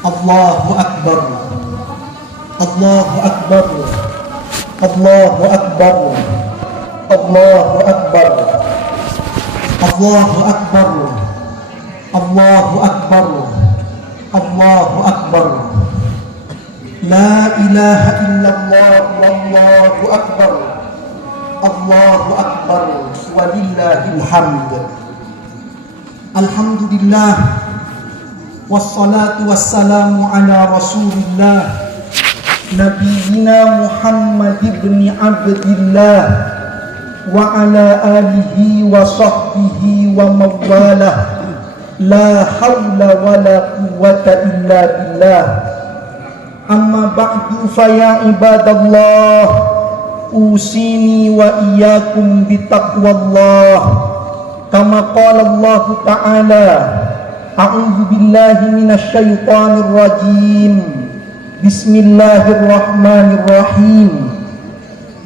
Allahu Akbar, Allahu Akbar, Allahu Akbar, Allahu Akbar, Allahu Akbar, Allahu Akbar, Allahu Akbar. La ilaha illallah, wallahu akbar, Allahu akbar, walillahil hamd. Alhamdulillah, wassalatu wassalamu ala rasulillah, Nabiyyina Muhammad ibn Abdillah wa ala alihi wa sahbihi wa mawalah. La hawla wa la quwwata illa billah. Amma ba'du fa ya ibadallah, usini wa iyyakum bitaqwallah. Kama qala Allah Ta'ala, a'udzu billahi minasy syaithanir rajim. Bismillahirrahmanirrahim.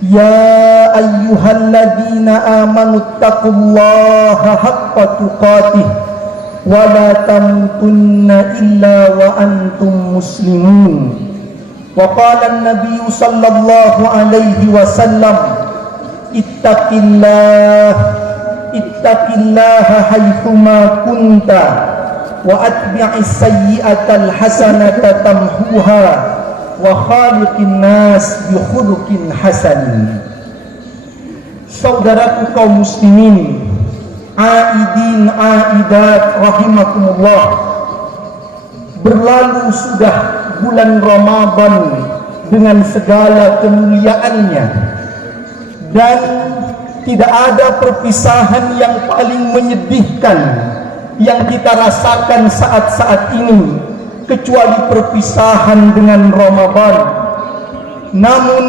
Ya ayyuhalladzina amanu taqullaha haqqa tuqatih wa la tamutunna illa wa antum muslimun. Wa qala an-nabiy sallallahu alaihi wasallam, ittaqillaha haitsuma kunta wa atbi'is sayyi'atal hasanata tamhuha wa khaliqin nas bi khuluqin hasan. Saudaraku kaum muslimin, aidin aidat rahimakumullah, berlalu sudah bulan Ramadan dengan segala kemuliaannya, dan tidak ada perpisahan yang paling menyedihkan yang kita rasakan saat-saat ini kecuali perpisahan dengan Ramadan. Namun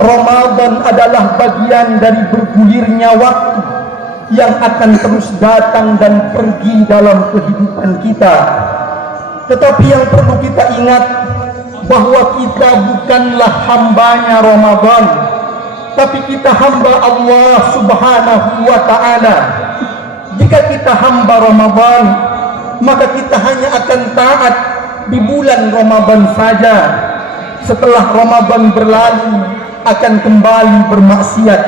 Ramadan adalah bagian dari bergulirnya waktu yang akan terus datang dan pergi dalam kehidupan kita. Tetapi yang perlu kita ingat bahwa kita bukanlah hambanya Ramadan, tapi kita hamba Allah Subhanahu wa Ta'ala. Jika kita hamba Ramadan, maka kita hanya akan taat di bulan Ramadan saja. Setelah Ramadan berlalu, akan kembali bermaksiat.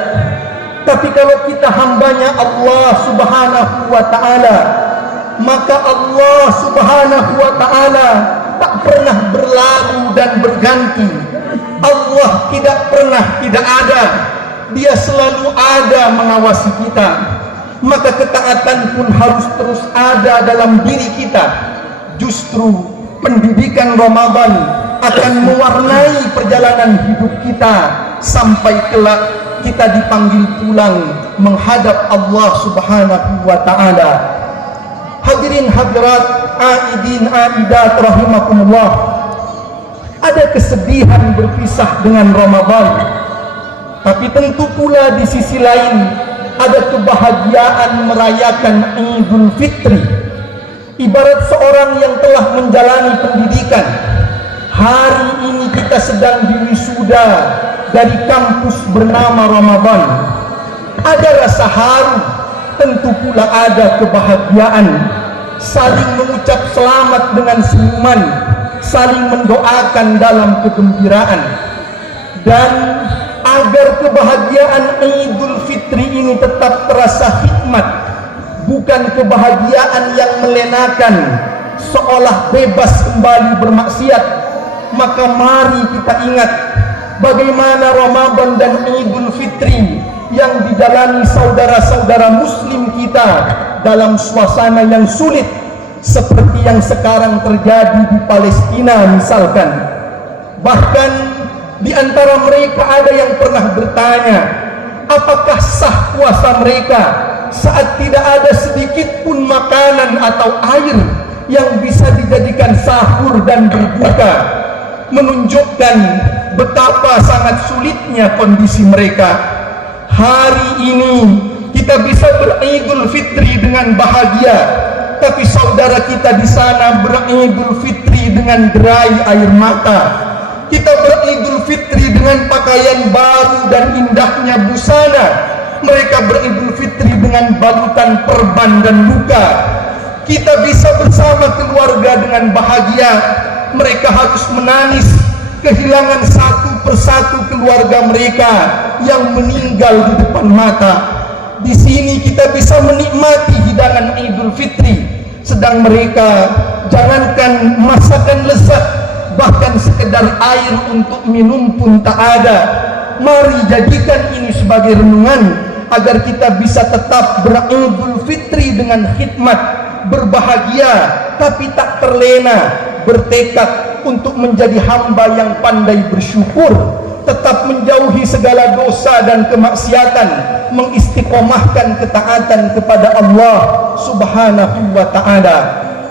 Tapi kalau kita hambanya Allah Subhanahu wa Ta'ala, maka Allah Subhanahu wa Ta'ala tak pernah berlalu dan berganti. Allah tidak pernah tidak ada, Dia selalu ada mengawasi kita. Maka ketaatan pun harus terus ada dalam diri kita. Justru pendidikan Ramadan akan mewarnai perjalanan hidup kita sampai kelak kita dipanggil pulang menghadap Allah Subhanahu wa Ta'ala. Hadirin hadirat, aidin aidat rahimakumullah, ada kesedihan berpisah dengan Ramadan, tapi tentu pula di sisi lain ada kebahagiaan merayakan Idul Fitri. Ibarat seorang yang telah menjalani pendidikan, hari ini kita sedang diwisuda dari kampus bernama Ramadan. Ada rasa haru, tentu pula ada kebahagiaan, saling mengucap selamat dengan senyuman, saling mendoakan dalam kegembiraan. Dan agar kebahagiaan Idul Fitri ini tetap terasa hikmat, bukan kebahagiaan yang melenakan seolah bebas kembali bermaksiat, maka mari kita ingat bagaimana Ramadan dan Idul Fitri yang dijalani saudara-saudara muslim kita dalam suasana yang sulit seperti yang sekarang terjadi di Palestina misalkan. Bahkan di antara mereka ada yang pernah bertanya, apakah sah puasa mereka saat tidak ada sedikit pun makanan atau air yang bisa dijadikan sahur dan berbuka, menunjukkan betapa sangat sulitnya kondisi mereka. Hari ini kita bisa beridul fitri dengan bahagia, tapi saudara kita di sana beridul fitri dengan derai air mata. Kita beridul fitri dengan pakaian baru dan indahnya busana. Mereka beridul fitri dengan balutan perban dan luka. Kita bisa bersama keluarga dengan bahagia, mereka harus menangis kehilangan satu persatu keluarga mereka yang meninggal di depan mata. Di sini kita bisa menikmati hidangan Idul Fitri, sedang mereka jangankan masakan lezat, bahkan sekedar air untuk minum pun tak ada. Mari jadikan ini sebagai renungan agar kita bisa tetap beridul fitri dengan khidmat, berbahagia tapi tak terlena, bertekad untuk menjadi hamba yang pandai bersyukur, tetap menjauhi segala dosa dan kemaksiatan, mengistiqomahkan ketaatan kepada Allah Subhanahu wa ta'ala.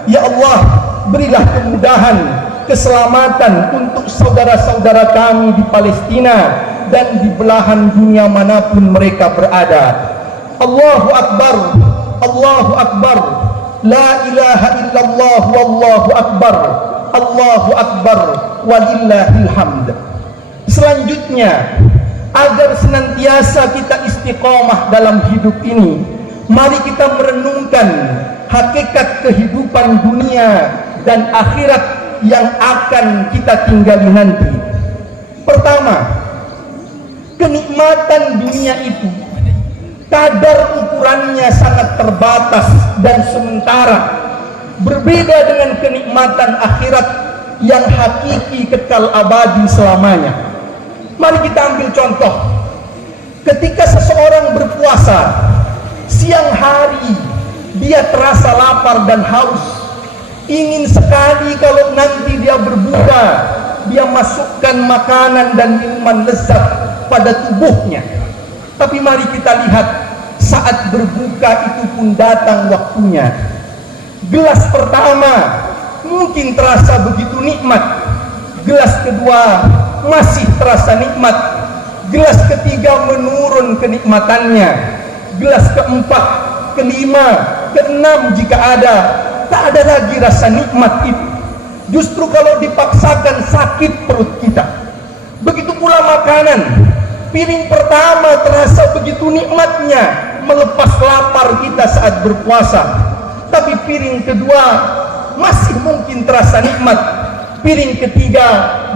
Ya Allah, berilah kemudahan, keselamatan untuk saudara-saudara kami di Palestina dan di belahan dunia manapun mereka berada. Allahu Akbar, Allahu Akbar, la ilaha illallah wallahu akbar, Allahu Akbar walillahil hamd. Selanjutnya, agar senantiasa kita istiqomah dalam hidup ini, mari kita merenungkan hakikat kehidupan dunia dan akhirat yang akan kita tinggali nanti. Pertama, kenikmatan dunia itu kadar ukurannya sangat terbatas dan sementara, berbeda dengan kenikmatan akhirat yang hakiki kekal abadi selamanya. Mari kita ambil contoh. Ketika seseorang berpuasa, siang hari dia terasa lapar dan haus, ingin sekali kalau nanti dia berbuka, dia masukkan makanan dan minuman lezat pada tubuhnya. Tapi mari kita lihat, saat berbuka itu pun datang waktunya. Gelas pertama mungkin terasa begitu nikmat, gelas kedua masih terasa nikmat, gelas ketiga menurun kenikmatannya, gelas keempat, kelima, keenam jika ada, tak ada lagi rasa nikmat itu. Justru kalau dipaksakan sakit perut kita. Begitu pula makanan. Piring pertama terasa begitu nikmatnya, melepas lapar kita saat berpuasa. Tapi piring kedua masih mungkin terasa nikmat. Piring ketiga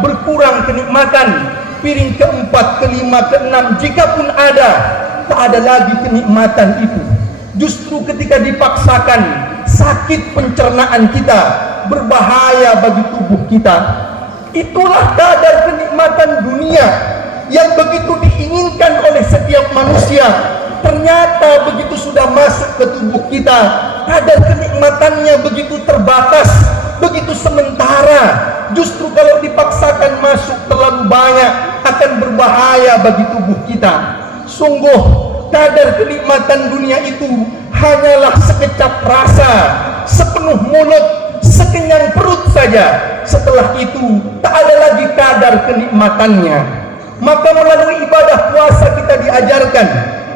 berkurang kenikmatan. Piring keempat, kelima, keenam jika pun ada, tak ada lagi kenikmatan itu. Justru ketika dipaksakan, sakit pencernaan kita, berbahaya bagi tubuh kita. Itulah kadar kenikmatan dunia yang begitu diinginkan oleh setiap manusia. Ternyata begitu sudah masuk ke tubuh kita, kadar kenikmatannya begitu terbatas, begitu sementara. Justru kalau dipaksakan masuk terlalu banyak, akan berbahaya bagi tubuh kita. Sungguh kadar kenikmatan dunia itu hanyalah sekecap rasa, sepenuh mulut, sekenyang perut saja. Setelah itu tak ada lagi kadar kenikmatannya. Maka melalui ibadah puasa kita diajarkan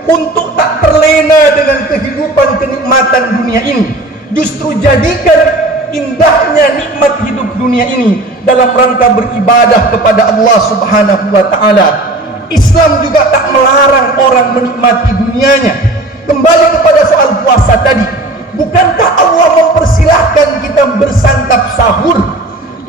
untuk tak terlena dengan kehidupan kenikmatan dunia ini. Justru jadikan indahnya nikmat hidup dunia ini dalam rangka beribadah kepada Allah Subhanahu wa ta'ala. Islam juga tak melarang orang menikmati dunianya. Kembali kepada soal puasa tadi, bukankah Allah mempersilahkan kita bersantap sahur?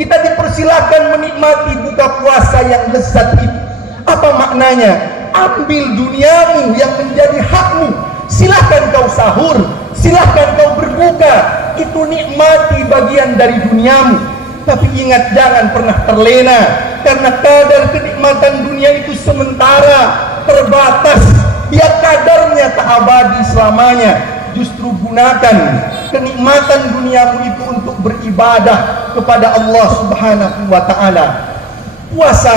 Kita dipersilahkan menikmati buka puasa yang lezat itu. Apa maknanya? Ambil duniamu yang menjadi hakmu, silahkan kau sahur, silahkan kau berbuka, itu nikmati bagian dari duniamu. Tapi ingat, jangan pernah terlena, karena kadar kenikmatan dunia itu sementara, terbatas. Dia kadarnya tak abadi selamanya. Justru gunakan kenikmatan duniamu itu untuk beribadah kepada Allah Subhanahu wa ta'ala. Puasa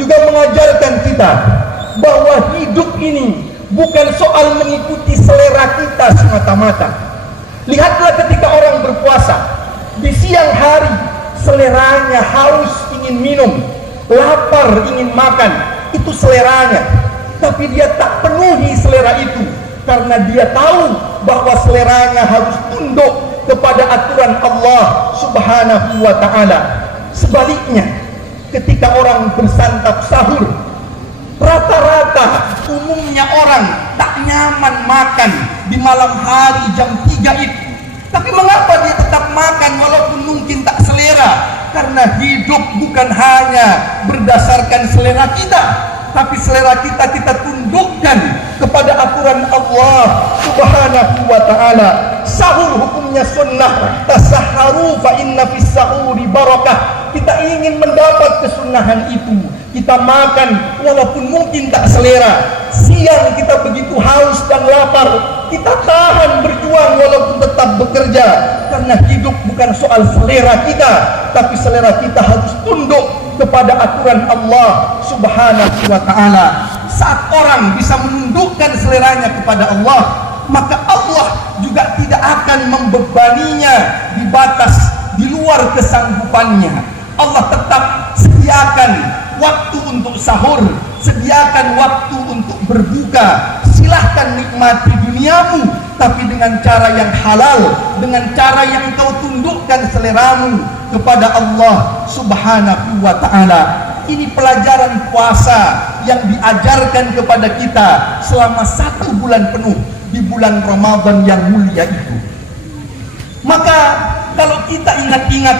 juga mengajarkan kita bahwa hidup ini bukan soal mengikuti selera kita semata-mata. Lihatlah ketika orang berpuasa, di siang hari seleranya haus ingin minum, lapar ingin makan, itu seleranya. Tapi dia tak penuhi selera itu, karena dia tahu bahwa seleranya harus tunduk kepada aturan Allah Subhanahu wa ta'ala. Sebaliknya, ketika orang bersantap sahur, rata-rata umumnya orang tak nyaman makan di malam hari jam 3 itu. Tapi mengapa dia tetap makan walaupun mungkin tak selera? Karena hidup bukan hanya berdasarkan selera kita, tapi selera kita tundukkan kepada aturan Allah Subhanahu wa ta'ala. Sahur hukumnya sunnah. Tasaharu fa inna fis sahuri barakah. Kita ingin mendapat kesunahan itu, kita makan walaupun mungkin tak selera. Siang kita begitu haus dan lapar, kita tahan berjuang walaupun tetap bekerja. Karena hidup bukan soal selera kita, tapi selera kita harus tunduk kepada aturan Allah Subhanahu wa ta'ala. Saat orang bisa menundukkan seleranya kepada Allah, maka Allah juga tidak akan membebaninya di batas di luar kesanggupannya. Allah tetap sediakan waktu untuk sahur, sediakan waktu untuk berbuka. Silahkan nikmati duniamu, tapi dengan cara yang halal, dengan cara yang kau tundukkan seleramu kepada Allah Subhanahu wa ta'ala. Ini pelajaran puasa yang diajarkan kepada kita selama 1 bulan penuh di bulan Ramadan yang mulia itu. Maka kalau kita ingat-ingat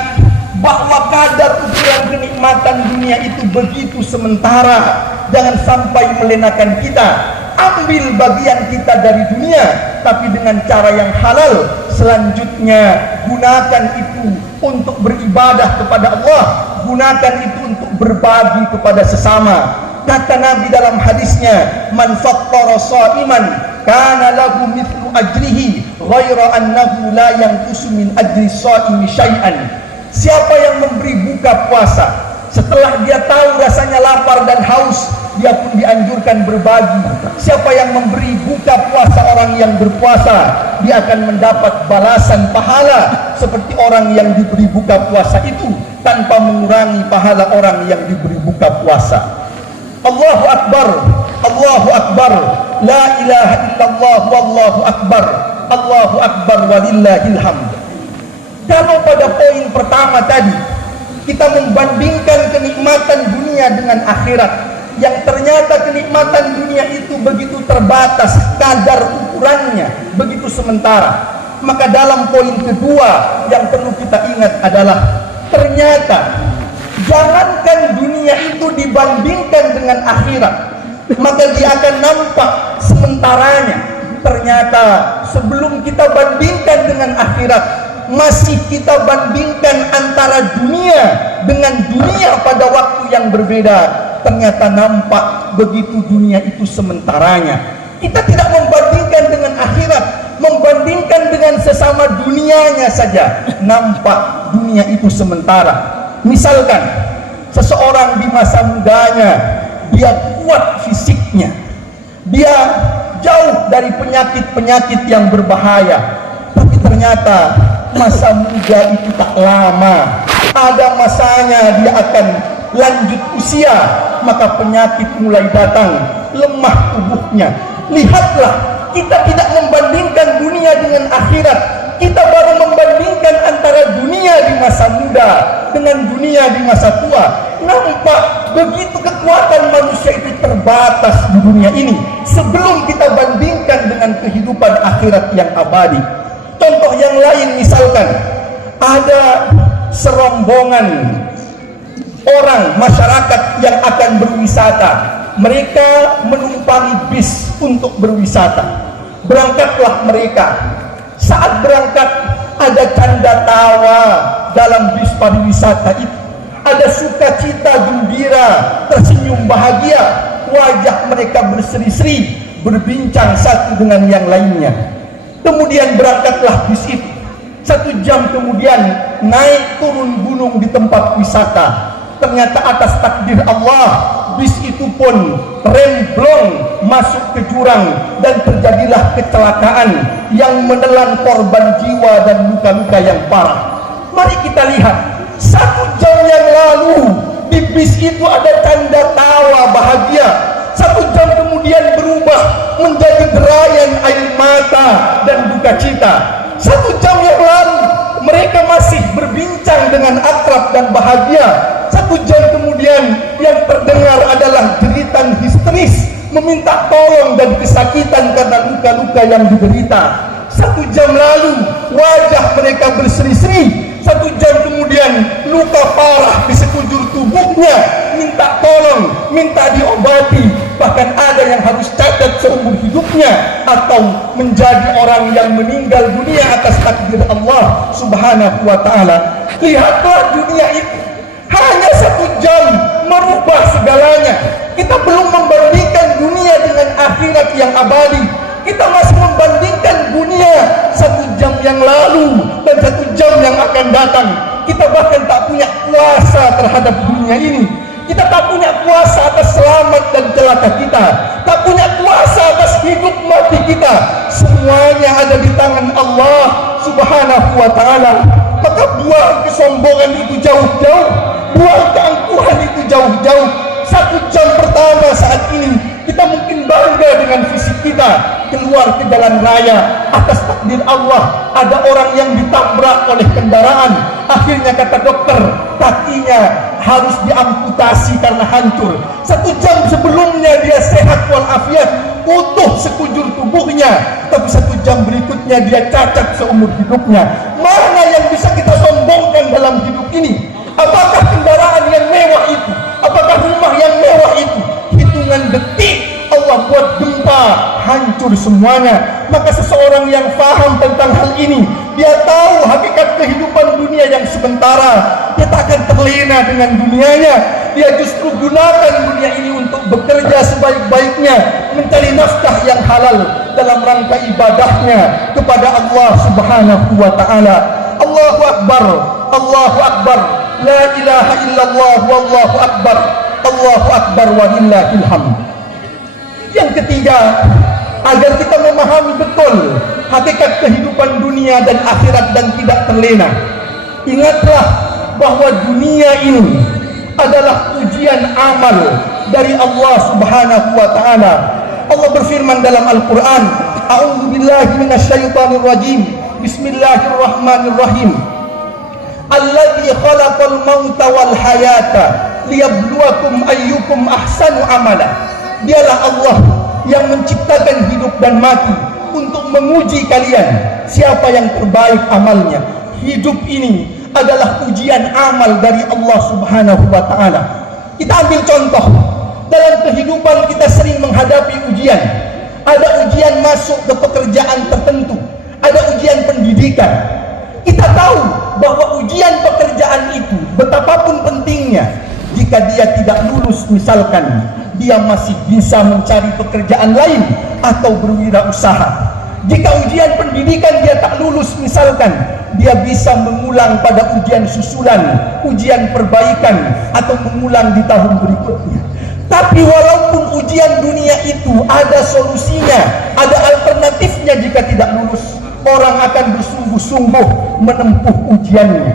bahwa kadar ukuran kenikmatan dunia itu begitu sementara, jangan sampai melenakan kita. Ambil bagian kita dari dunia, tapi dengan cara yang halal. Selanjutnya gunakan itu untuk beribadah kepada Allah, gunakan itu untuk berbagi kepada sesama. Kata Nabi dalam hadisnya, man fattara sha'iman kana lahu mithlu ajrihi ghaira annahu la yanqusu min ajri sha'imi syai'an. Siapa yang memberi buka puasa setelah dia tahu rasanya lapar dan haus, dia pun dianjurkan berbagi. Siapa yang memberi buka puasa orang yang berpuasa, dia akan mendapat balasan pahala seperti orang yang diberi buka puasa itu, tanpa mengurangi pahala orang yang diberi buka puasa. Allahu Akbar, Allahu Akbar, la ilaha illallah, wallahu akbar, Allahu Akbar walillahil hamd. Kalau pada poin pertama tadi kita membandingkan kenikmatan dunia dengan akhirat, yang ternyata kenikmatan dunia itu begitu terbatas, kadar ukurannya begitu sementara, maka dalam poin kedua yang perlu kita ingat adalah ternyata jangankan dunia itu dibandingkan dengan akhirat, maka dia akan nampak sementaranya. Ternyata sebelum kita bandingkan dengan akhirat, masih kita bandingkan antara dunia dengan dunia pada waktu yang berbeda, ternyata nampak begitu dunia itu sementaranya. Kita tidak membandingkan dengan akhirat, membandingkan dengan sesama dunianya saja, nampak dunia itu sementara. Misalkan seseorang di masa mudanya, dia kuat fisiknya, dia jauh dari penyakit-penyakit yang berbahaya, tapi ternyata masa muda itu tak lama, ada masanya dia akan lanjut usia, maka penyakit mulai datang, lemah tubuhnya. Lihatlah, kita tidak membandingkan dunia dengan akhirat, kita baru membandingkan antara dunia di masa muda dengan dunia di masa tua. Nampak begitu kekuatan manusia itu terbatas di dunia ini sebelum kita bandingkan dengan kehidupan akhirat yang abadi. Contoh yang lain, misalkan ada serombongan orang masyarakat yang akan berwisata, mereka menumpangi bis untuk berwisata. Berangkatlah mereka. Saat berangkat ada canda tawa dalam bis pariwisata itu, ada sukacita gembira, tersenyum bahagia, wajah mereka berseri-seri, berbincang satu dengan yang lainnya. Kemudian berangkatlah bis itu. 1 jam kemudian naik turun gunung di tempat wisata. Ternyata atas takdir Allah, bis itu pun remblong masuk ke jurang dan terjadilah kecelakaan yang menelan korban jiwa dan luka-luka yang parah. Mari kita lihat, 1 jam yang lalu di bis itu ada canda tawa bahagia, 1 jam kemudian berubah menjadi derayan air mata dan duka cita. 1 jam yang lalu mereka masih berbincang dengan akrab dan bahagia. 1 jam kemudian yang terdengar adalah jeritan histeris, meminta tolong dan kesakitan karena luka-luka yang diderita. 1 jam lalu wajah mereka berseri-seri, 1 jam kemudian luka parah hidupnya minta tolong, minta diobati, bahkan ada yang harus cacat seumur hidupnya atau menjadi orang yang meninggal dunia atas takdir Allah Subhanahu wa Ta'ala. Lihatlah dunia itu hanya 1 jam merubah segalanya. Kita belum membandingkan dunia dengan akhirat yang abadi. Kita masih membandingkan dunia 1 jam yang lalu dan 1 jam yang akan datang. Kita bahkan tak punya kuasa terhadap dunia ini. Kita tak punya kuasa atas selamat dan celaka kita, tak punya kuasa atas hidup mati kita. Semuanya ada di tangan Allah Subhanahu wa Ta'ala. Maka buang kesombongan itu jauh-jauh, buang keangkuhan itu jauh-jauh. 1 jam pertama saat ini kita mungkin bangga dengan fisik kita, keluar ke jalan raya atas takdir Allah. Ada orang yang ditabrak oleh kendaraan, akhirnya kata dokter kakinya harus diamputasi karena hancur. 1 jam sebelumnya dia sehat walafiat, utuh sekujur tubuhnya, tapi 1 jam berikutnya dia cacat seumur hidupnya. Mana yang bisa kita sombongkan dalam hidup ini? Apakah kendaraan yang mewah itu? Apakah rumah yang mewah itu? Hitungan detik Allah buat gempa, hancur semuanya. Maka seseorang yang paham tentang hal ini, dia tahu hakikat kehidupan dunia yang sementara. Dia tak akan terlena dengan dunianya. Dia justru gunakan dunia ini untuk bekerja sebaik-baiknya, mencari nafkah yang halal dalam rangka ibadahnya kepada Allah Subhanahu wa Ta'ala. Allahu Akbar, Allahu Akbar, la ilaha illallah, wallahu akbar, Allahu Akbar walillahil hamd. Yang ketiga, agar kita memahami betul hakikat kehidupan dunia dan akhirat dan tidak terlena, ingatlah bahwa dunia ini adalah ujian amal dari Allah Subhanahu wa Ta'ala. Allah berfirman dalam Al-Quran, A'udzu billahi minasyaitonir rajim, Bismillahirrahmanirrahim. Alladzi khalaqal mauta wal hayata liyabluwakum ayyukum ahsanu amala. Dialah Allah yang menciptakan hidup dan mati untuk menguji kalian siapa yang terbaik amalnya. Hidup ini adalah ujian amal dari Allah Subhanahu wa Ta'ala. Kita ambil contoh, dalam kehidupan kita sering menghadapi ujian. Ada ujian masuk ke pekerjaan tertentu, ada ujian pendidikan. Kita tahu bahwa ujian pekerjaan itu betapapun pentingnya, jika dia tidak lulus misalkan, dia masih bisa mencari pekerjaan lain atau berwirausaha. Jika ujian pendidikan dia tak lulus misalkan, dia bisa mengulang pada ujian susulan, ujian perbaikan, atau mengulang di tahun berikutnya. Tapi walaupun ujian dunia itu ada solusinya, ada alternatifnya jika tidak lulus, orang akan bersungguh-sungguh menempuh ujiannya.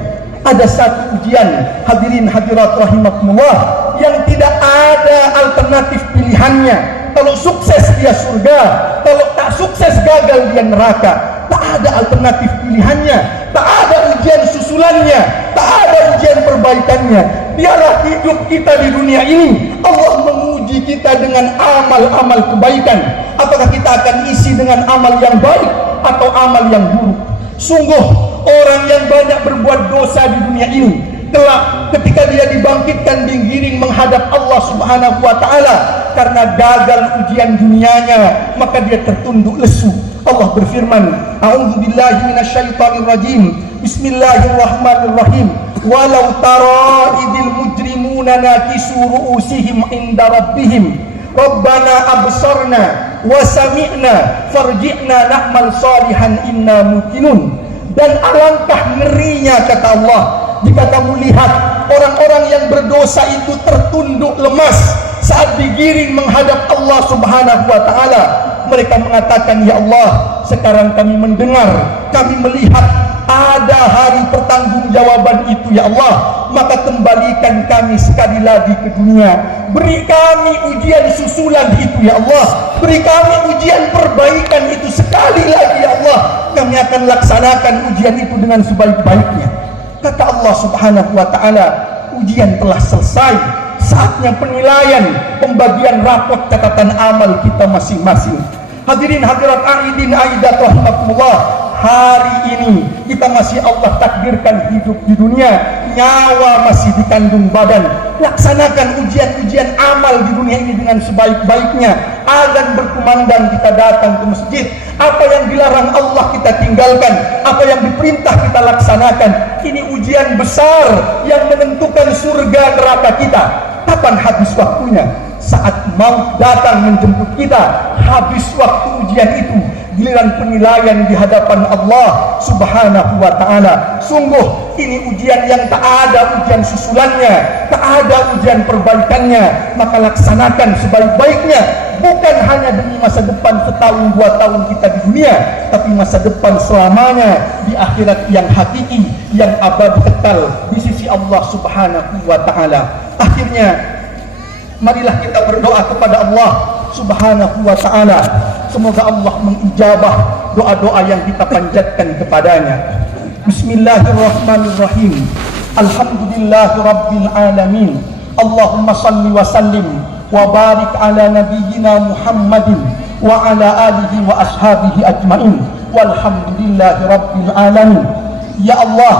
Ada satu ujian, hadirin hadirat rahimakumullah, yang tidak ada alternatif pilihannya. Kalau sukses dia surga, kalau tak sukses gagal dia neraka. Tak ada alternatif pilihannya, tak ada ujian susulannya, tak ada ujian perbaikannya. Biarlah hidup kita di dunia ini Allah menguji kita dengan amal-amal kebaikan. Apakah kita akan isi dengan amal yang baik atau amal yang buruk? Sungguh orang yang banyak berbuat dosa di dunia ini, kelak ketika dia dibangkitkan digiring menghadap Allah Subhanahu wa Ta'ala karena gagal ujian dunianya, maka dia tertunduk lesu. Allah berfirman, A'udzu billahi minasyaitonir rajim, Bismillahirrahmanirrahim. Walau tara idil mujrimuna nakisu ru'usihim inda rabbihim Rabbana absarna wa sami'na farji'na na'mal salihan inna muqinun. Dan alangkah ngerinya, kata Allah, jika kamu lihat orang-orang yang berdosa itu tertunduk lemas saat digiring menghadap Allah Subhanahu wa Ta'ala. Mereka mengatakan, ya Allah, sekarang kami mendengar, kami melihat ada hari pertanggungjawaban itu, ya Allah, maka kembalikan kami sekali lagi ke dunia. Beri kami ujian susulan itu, ya Allah. Beri kami ujian perbaikan itu sekali lagi, ya Allah. Kami akan laksanakan ujian itu dengan sebaik-baiknya. Kata Allah Subhanahu wa Ta'ala, ujian telah selesai. Saatnya penilaian, pembagian rapot catatan amal kita masing-masing. Hadirin hadirat aidin aidat rahimakumullah, hari ini kita masih Allah takdirkan hidup di dunia, nyawa masih dikandung badan. Laksanakan ujian-ujian amal di dunia ini dengan sebaik-baiknya. Azan berkumandang, kita datang ke masjid. Apa yang dilarang Allah kita tinggalkan, apa yang diperintah kita laksanakan. Ini ujian besar yang menentukan surga neraka kita. Kapan habis waktunya? Saat maut datang menjemput kita, habis waktu ujian itu, giliran penilaian di hadapan Allah Subhanahu wa ta'ala. Sungguh ini ujian yang tak ada ujian susulannya, tak ada ujian perbaikannya. Maka laksanakan sebaik-baiknya, bukan hanya demi masa depan setahun 2 tahun kita di dunia, tapi masa depan selamanya di akhirat yang hakiki, yang abadi kekal di sisi Allah Subhanahu wa ta'ala. Akhirnya marilah kita berdoa kepada Allah Subhanahu wa ta'ala. Semoga Allah mengijabah doa-doa yang kita panjatkan kepadanya. Bismillahirrahmanirrahim. Alhamdulillahi rabbil alamin. Allahumma salli wa sallim wa barik ala nabiyyina Muhammadin wa ala alihi wa ashabihi ajmain. Walhamdulillahi rabbil alamin. Ya Allah,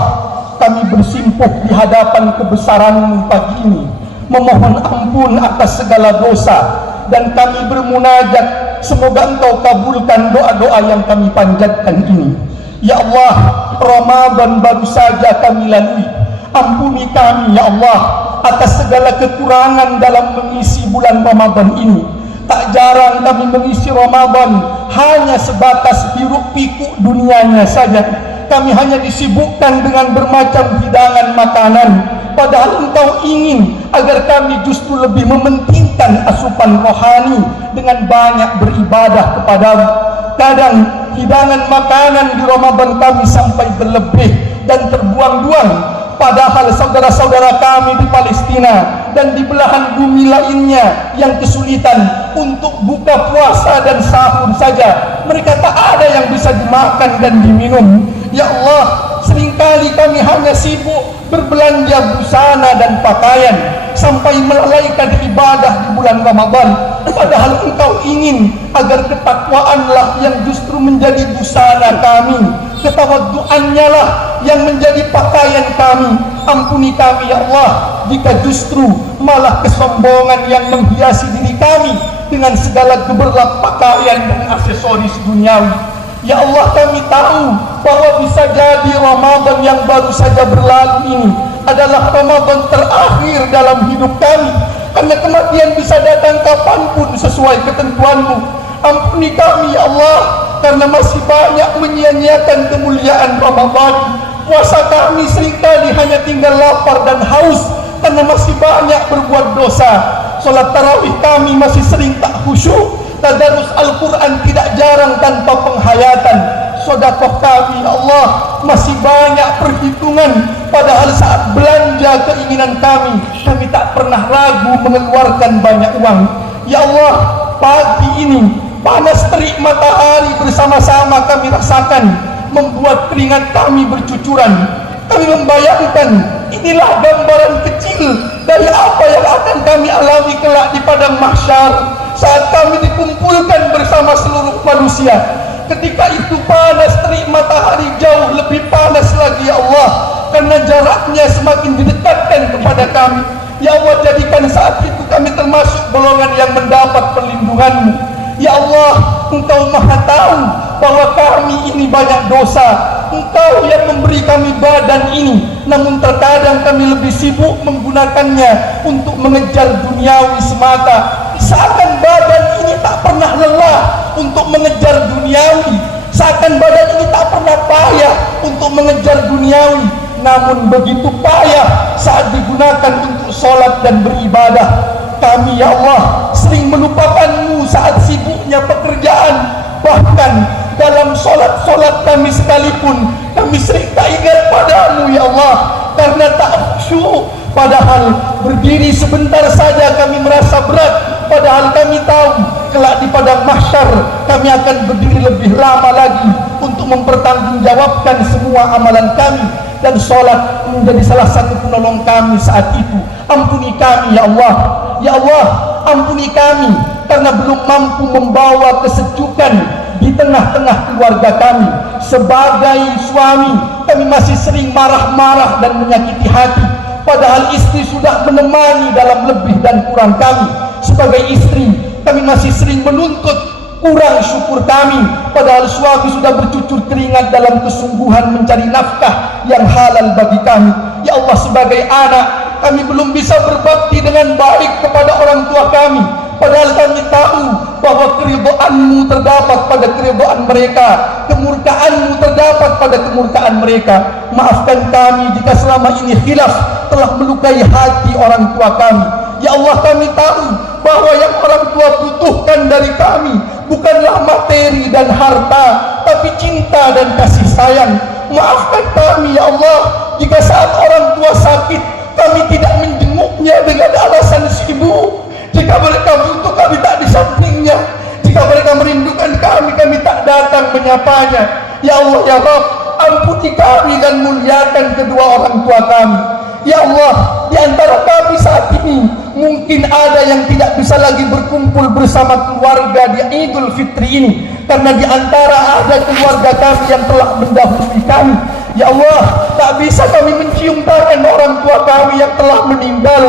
kami bersimpuh di hadapan kebesaran-Mu pagi ini, memohon ampun atas segala dosa, dan kami bermunajat semoga Engkau kabulkan doa-doa yang kami panjatkan ini. Ya Allah, Ramadan baru saja kami lalui. Ampuni kami ya Allah atas segala kekurangan dalam mengisi bulan Ramadan ini. Tak jarang kami mengisi Ramadan hanya sebatas hiruk pikuk dunianya saja. Kami hanya disibukkan dengan bermacam hidangan makanan, padahal Engkau ingin agar kami justru lebih mementingkan asupan rohani dengan banyak beribadah kepadamu. Kadang hidangan makanan di Ramadan kami sampai berlebih dan terbuang-buang, padahal saudara-saudara kami di Palestina dan di belahan bumi lainnya yang kesulitan untuk buka puasa dan sahur saja, mereka tak ada yang bisa dimakan dan diminum. Ya Allah, seringkali kami hanya sibuk berbelanja busana dan pakaian sampai melalaikan ibadah di bulan Ramadan, padahal Engkau ingin agar ketakwaanlah yang justru menjadi busana kami, ketawaduannya lah yang menjadi pakaian kami. Ampuni kami ya Allah jika justru malah kesombongan yang menghiasi diri kami dengan segala gemerlap pakaian dan aksesoris duniawi. Ya Allah, kami tahu bahwa bisa jadi Ramadan yang baru saja berlalu ini adalah Ramadan terakhir dalam hidup kami, karena kematian bisa datang kapanpun sesuai ketentuan-Mu. Ampuni kami ya Allah, karena masih banyak menyia-nyiakan kemuliaan Ramadan. Puasa kami seringkali hanya tinggal lapar dan haus karena masih banyak berbuat dosa. Salat tarawih kami masih sering tak khusyuk. Tadarus Al-Quran tidak jarang tanpa penghayatan. Sedekah kami ya Allah masih banyak perhitungan, padahal saat belanja keinginan kami tak pernah ragu mengeluarkan banyak uang. Ya Allah, pagi ini panas terik matahari bersama-sama kami rasakan, membuat keringat kami bercucuran. Kami membayangkan inilah gambaran kecil dari apa yang akan kami alami kelak di padang mahsyar saat kami dikumpulkan bersama seluruh manusia. Ketika itu panas terik matahari jauh lebih panas lagi ya Allah, karena jaraknya semakin didekatkan kepada kami. Ya Allah, jadikan saat itu kami termasuk golongan yang mendapat perlindungan-Mu. Ya Allah, Engkau maha tahu bahwa kami ini banyak dosa. Engkau yang memberi kami badan ini, namun terkadang kami lebih sibuk menggunakannya untuk mengejar duniawi semata. Seakan badan ini tak pernah lelah untuk mengejar duniawi, seakan badan ini tak pernah payah untuk mengejar duniawi, namun begitu payah saat digunakan untuk sholat dan beribadah. Kami ya Allah sering melupakan-Mu saat sibuknya pekerjaan, bahkan dalam sholat-sholat kami sekalipun kami sering tak ingat padamu ya Allah, karena tak khusyuk. Padahal berdiri sebentar saja kami merasa berat, padahal kami tahu kelak di padang mahsyar kami akan berdiri lebih lama lagi untuk mempertanggungjawabkan semua amalan kami, dan sholat menjadi salah satu penolong kami saat itu. Ampuni kami ya Allah. Ya Allah, ampuni kami karena belum mampu membawa kesejukan di tengah-tengah keluarga kami. Sebagai suami, kami masih sering marah-marah dan menyakiti hati, padahal istri sudah menemani dalam lebih dan kurang kami. Sebagai istri, kami masih sering menuntut kurang syukur kami, padahal suami sudah bercucur keringat dalam kesungguhan mencari nafkah yang halal bagi kami. Ya Allah, sebagai anak, kami belum bisa berbakti dengan baik kepada orang tua kami, padahal kami tahu bahwa keridhaan-Mu terdapat pada keridhaan mereka, kemurkaan-Mu terdapat pada kemurkaan mereka. Maafkan kami jika selama ini khilaf telah melukai hati orang tua kami. Ya Allah, kami tahu bahwa yang orang tua butuhkan dari kami bukanlah materi dan harta, tapi cinta dan kasih sayang. Maafkan kami ya Allah jika saat orang tua sakit kami tidak menjenguknya dengan alasan sibuk. Jika mereka butuh, kami tak di sampingnya. Jika mereka merindukan kami, kami tak datang menyapanya. Ya Allah ya Rabb, ampuni kami dan muliakan kedua orang tua kami. Ya Allah, di antara kami saat ini mungkin ada yang tidak bisa lagi berkumpul bersama keluarga di Idul Fitri ini, karena di antara ada keluarga kami yang telah mendahului kami. Ya Allah, tak bisa kami mencium tangan orang tua kami yang telah meninggal.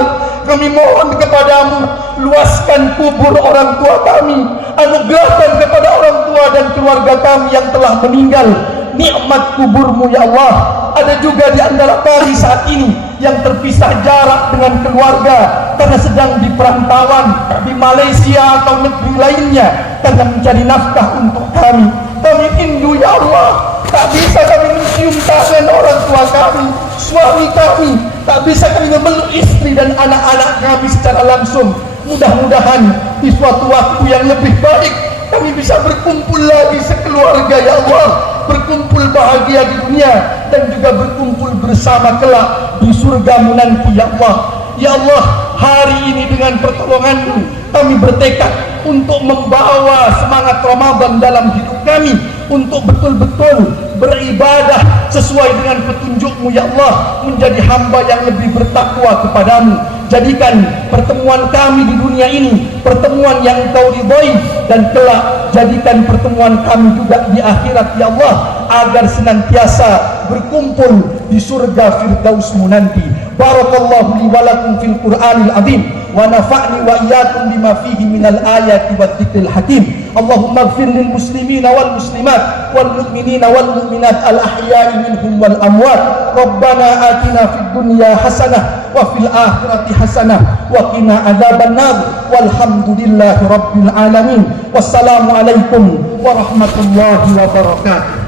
Kami mohon kepadamu, luaskan kubur orang tua kami, anugerahkan kepada orang tua dan keluarga kami yang telah meninggal nikmat kuburmu ya Allah. Ada juga di antara kami saat ini yang terpisah jarak dengan keluarga karena sedang di perantauan di Malaysia atau negeri lainnya karena mencari nafkah untuk kami. Kami rindu ya Allah, tak bisa kami mencium tangan orang tua kami, suami kami, tak bisa kami memeluk istri dan anak-anak kami secara langsung. Mudah-mudahan di suatu waktu yang lebih baik kami bisa berkumpul lagi sekeluarga ya Allah, berkumpul bahagia di dunia dan juga berkumpul bersama kelak di surga-Mu nanti ya Allah. Ya Allah, hari ini dengan pertolongan-Mu kami bertekad untuk membawa semangat Ramadan dalam hidup kami, untuk betul-betul beribadah sesuai dengan petunjuk-Mu ya Allah, menjadi hamba yang lebih bertakwa kepadamu. Jadikan pertemuan kami di dunia ini pertemuan yang Engkau ridhoi, dan kelak jadikan pertemuan kami juga di akhirat ya Allah, agar senantiasa berkumpul di surga Firdaus-Mu nanti. Barakallahu li wa lakum fil Qur'anil azim wa nafa'ni wa iyyakum bima fihi minal ayati wa dzikril hakim. Allahumma ighfir lil muslimina wal muslimat wal mu'minina wal mu'minat al ahya'i minhum wal amwat. Rabbana atina fid dunya hasanah wa fil akhirati hasanah wa qina adzabannar. Walhamdulillahi rabbil alamin. Wassalamu alaikum warahmatullahi wabarakatuh.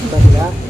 Alhamdulillah.